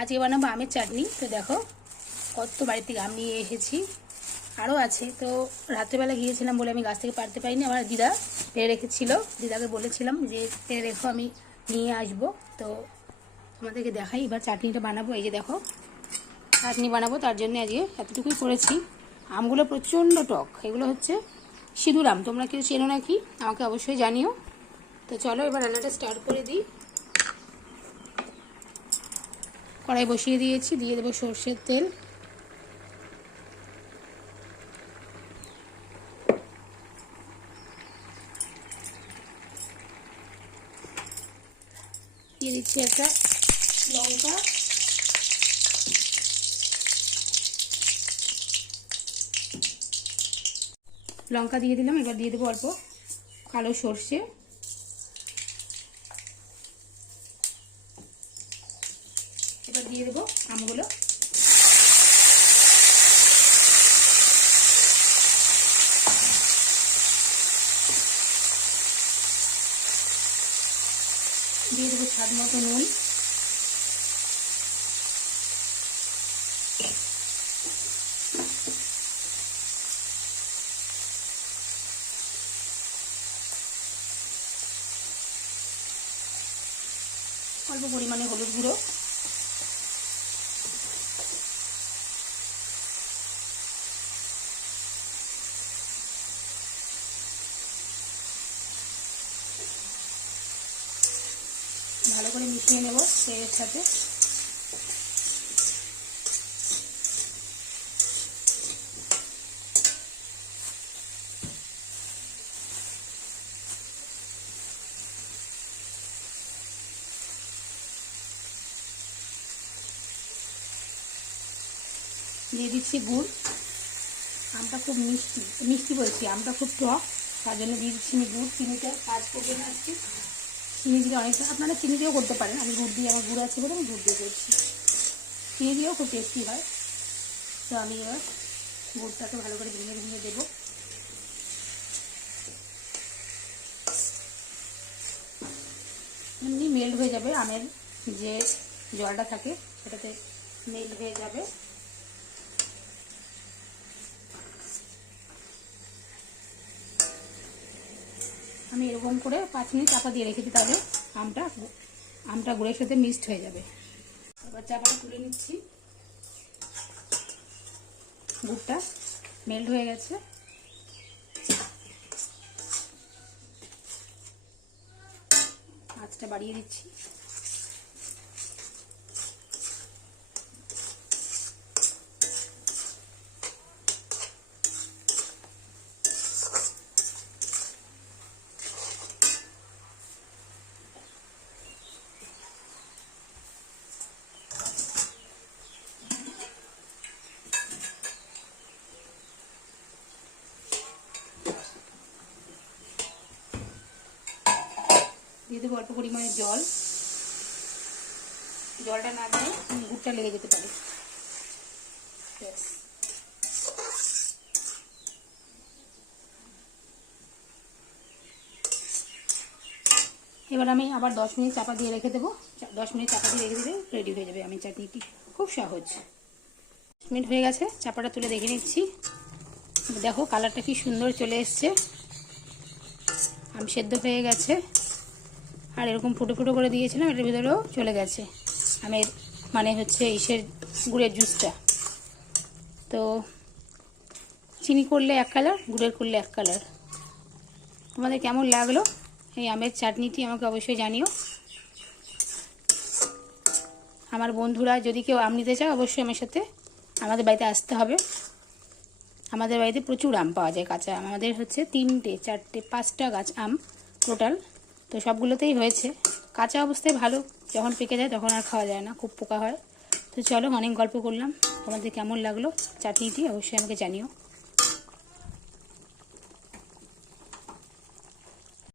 আজকে বানাবো আমের চাটনি। তো দেখো কত বাড়ি থেকে আম নিয়ে এসেছি, আরও আছে। তো রাত্রেবেলা গিয়েছিলাম বলে আমি গাছ থেকে পারতে পারিনি, আমার দিদা পেরে রেখেছিল। দিদাকে বলেছিলাম যে পেরে রেখো, আমি নিয়ে আসবো। তো তোমাদেরকে দেখাই এবার চাটনিটা বানাবো। এই যে দেখো চাটনি বানাবো, তার জন্য আজকে এতটুকুই করেছি। আমগুলো প্রচণ্ড টক, এগুলো হচ্ছে সিঁদুর আম। তোমরা কেউ চেনো নাকি আমাকে অবশ্যই জানিও। তো চলো এবার রান্নাটা স্টার্ট করে দিই। কড়াই বসিয়ে দিয়েছি, দিয়ে দেবো সর্ষের তেল। দিয়ে দিচ্ছি একটা লঙ্কা, লঙ্কা দিয়ে দিলাম। এবার দিয়ে দেবো অল্প কালো সর্ষে, এবার দিয়ে দেবো আমগুলো। দিয়ে দেবো স্বাদ মতো নুন, অল্প পরিমাণে হলুদ গুঁড়ো, ভালো করে মিশিয়ে নেব তেলের সাথে। দিয়ে দিচ্ছি গুড়। আমটা খুব মিষ্টি, মিষ্টি বলছি, আমটা খুব টক, তার জন্য দিয়ে দিচ্ছি আমি গুড়। চিনিটা কাজ করবে না আজকে, চিনি দিয়ে অনেকটা, আপনারা চিনি দিয়েও করতে পারেন। আমি গুড় দিয়ে, আমার গুড় আছে বলে আমি গুড় দিয়ে করছি। চিনি দিয়েও খুব টেস্টি হয়। তো আমি এবার গুড়টাকে ভালো করে ভেঙে ভেঙে দেবো। এমনি মেল্ট হয়ে যাবে, আমের যে জলটা থাকে সেটাতে মেল্ট হয়ে যাবে। আমি এরকম করে 5 মিনিট চাপা দিয়ে রেখেছি, তাহলে আমটা গুড়ের সাথে মিক্সড হয়ে যাবে। এবার চাপাটা তুলে নিচ্ছি। গুড়টা মেল্ট হয়ে গেছে। আঁচটা বাড়িয়ে দিচ্ছি। দিয়ে দেবো অল্প পরিমাণে জল। জলটা না দিলে গুড়টা লেগে যেতে পারে। এবার আমি আবার 10 মিনিট চাপা দিয়ে রেখে দেবো। 10 মিনিট চাপা দিয়ে রেখে দিলে রেডি হয়ে যাবে আমি চাটনিটি। খুব সহজ। 10 মিনিট হয়ে গেছে, চাপাটা তুলে দেখে নিচ্ছি। দেখো কালারটা কি সুন্দর চলে এসছে, আম সেদ্ধ হয়ে গেছে। আর এরকম ফুটো ফুটো করে দিয়েছিলাম, এটার ভিতরেও চলে গেছে আমের, মানে হচ্ছে ইসের গুড়ের জুসটা। তো চিনি করলে এক কালার, গুড়ের করলে এক কালার। তোমাদের কেমন লাগলো এই আমের চাটনিটি আমাকে অবশ্যই জানিও। আমার বন্ধুরা যদি কেউ আম নিতে চায় অবশ্যই আমার সাথে আমাদের বাড়িতে আসতে হবে। আমাদের বাড়িতে প্রচুর আম পাওয়া যায়, কাঁচা আম। আমাদের হচ্ছে 3টে 4টে 5টা গাছ আম টোটাল। তো সবগুলোতেই হয়েছে। কাঁচা অবস্থায় ভালো, যখন পেকে যায় তখন আর খাওয়া যায় না, খুব পোকা হয়। তো চলো, অনেক গল্প করলাম। তোমাদের কেমন লাগলো চাটনিটি অবশ্যই আমাকে জানিও।